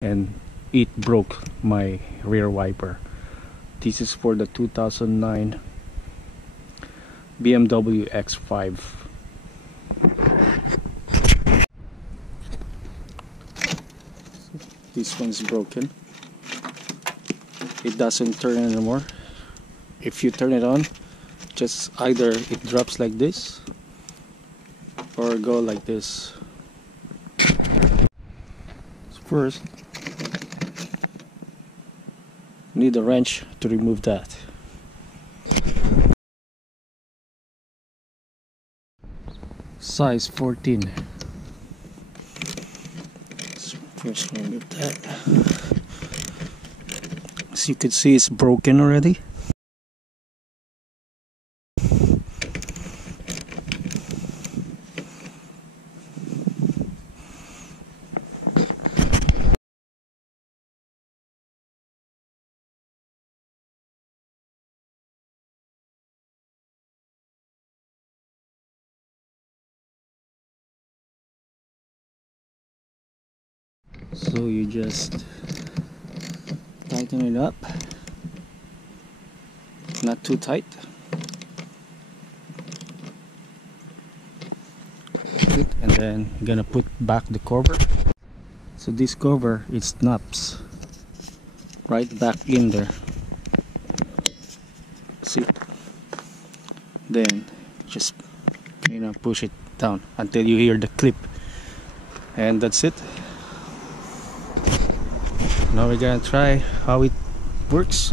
and it broke my rear wiper. This is for the 2009 BMW X5. This one's broken. It doesn't turn anymore. If you turn it on, just either it drops like this or go like this. First, need a wrench to remove that. Size 14. So first remove that. As you can see, it's broken already. So you just tighten it up, not too tight. And then you're gonna put back the cover. So this cover, it snaps right back in there. See? Then just push it down until you hear the clip, and that's it. Now we're gonna try how it works.